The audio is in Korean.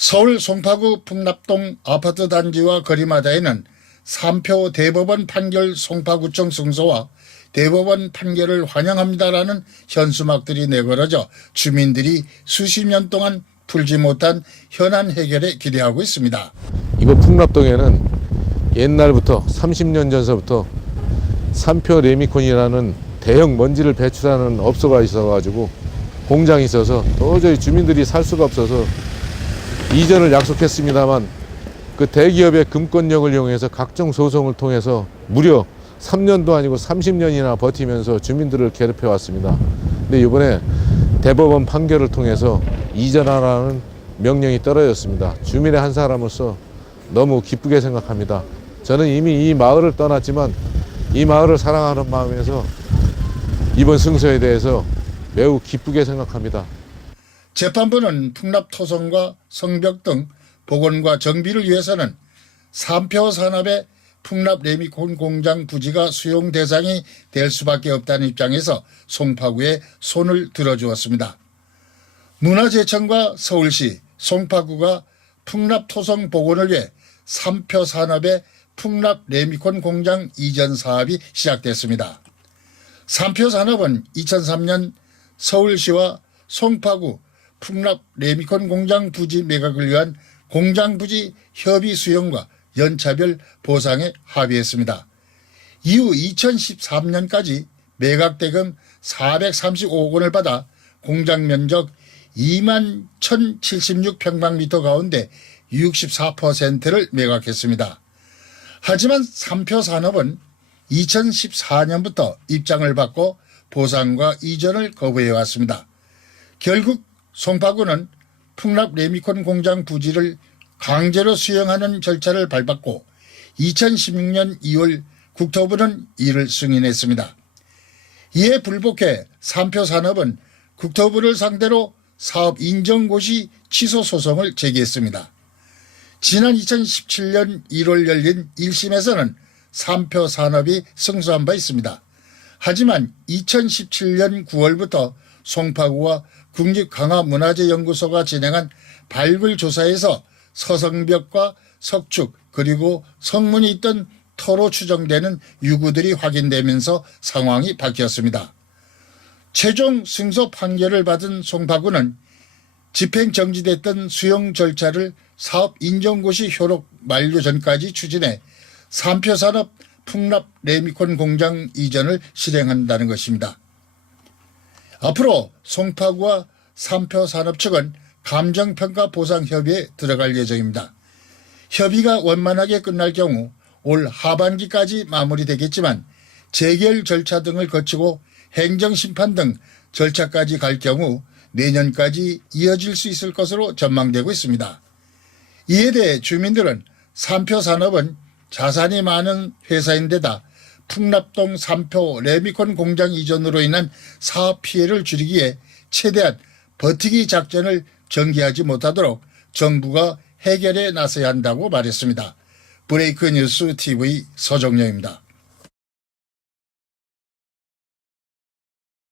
서울 송파구 풍납동 아파트 단지와 거리마다에는 삼표 대법원 판결 송파구청 승소와 대법원 판결을 환영합니다라는 현수막들이 내걸어져 주민들이 수십 년 동안 풀지 못한 현안 해결에 기대하고 있습니다. 이거 풍납동에는 옛날부터 30년 전서부터 삼표 레미콘이라는 대형 먼지를 배출하는 업소가 있어가지고 공장이 있어서 도저히 주민들이 살 수가 없어서 이전을 약속했습니다만 그 대기업의 금권력을 이용해서 각종 소송을 통해서 무려 3년도 아니고 30년이나 버티면서 주민들을 괴롭혀 왔습니다. 근데 이번에 대법원 판결을 통해서 이전하라는 명령이 떨어졌습니다. 주민의 한 사람으로서 너무 기쁘게 생각합니다. 저는 이미 이 마을을 떠났지만 이 마을을 사랑하는 마음에서 이번 승소에 대해서 매우 기쁘게 생각합니다. 재판부는 풍납 토성과 성벽 등 복원과 정비를 위해서는 삼표 산업의 풍납 레미콘 공장 부지가 수용 대상이 될 수밖에 없다는 입장에서 송파구에 손을 들어주었습니다. 문화재청과 서울시, 송파구가 풍납 토성 복원을 위해 삼표 산업의 풍납 레미콘 공장 이전 사업이 시작됐습니다. 삼표 산업은 2003년 서울시와 송파구 풍납 레미콘 공장 부지 매각을 위한 공장 부지 협의 수용과 연차별 보상에 합의했습니다. 이후 2013년까지 매각 대금 435억 원을 받아 공장 면적 2만 1,076평방미터 가운데 64%를 매각했습니다. 하지만 삼표 산업은 2014년부터 입장을 받고 보상과 이전을 거부해 왔습니다. 결국 송파구는 풍납 레미콘 공장 부지를 강제로 수용하는 절차를 밟았고 2016년 2월 국토부는 이를 승인했습니다. 이에 불복해 삼표 산업은 국토부를 상대로 사업 인정고시 취소 소송을 제기했습니다. 지난 2017년 1월 열린 1심에서는 삼표 산업이 승소한 바 있습니다. 하지만 2017년 9월부터 송파구와 국립강화문화재연구소가 진행한 발굴 조사에서 서성벽과 석축 그리고 성문이 있던 터로 추정되는 유구들이 확인되면서 상황이 바뀌었습니다. 최종 승소 판결을 받은 송파구는 집행 정지됐던 수용 절차를 사업 인정고시 효력 만료 전까지 추진해 삼표산업 풍납 레미콘 공장 이전을 실행한다는 것입니다. 앞으로 송파구와 삼표 산업 측은 감정평가 보상 협의에 들어갈 예정입니다. 협의가 원만하게 끝날 경우 올 하반기까지 마무리되겠지만 재결 절차 등을 거치고 행정심판 등 절차까지 갈 경우 내년까지 이어질 수 있을 것으로 전망되고 있습니다. 이에 대해 주민들은 삼표 산업은 자산이 많은 회사인데다 풍납동 삼표 레미콘 공장 이전으로 인한 사업 피해를 줄이기에 최대한 버티기 작전을 전개하지 못하도록 정부가 해결에 나서야 한다고 말했습니다. 브레이크 뉴스 TV 서정영입니다.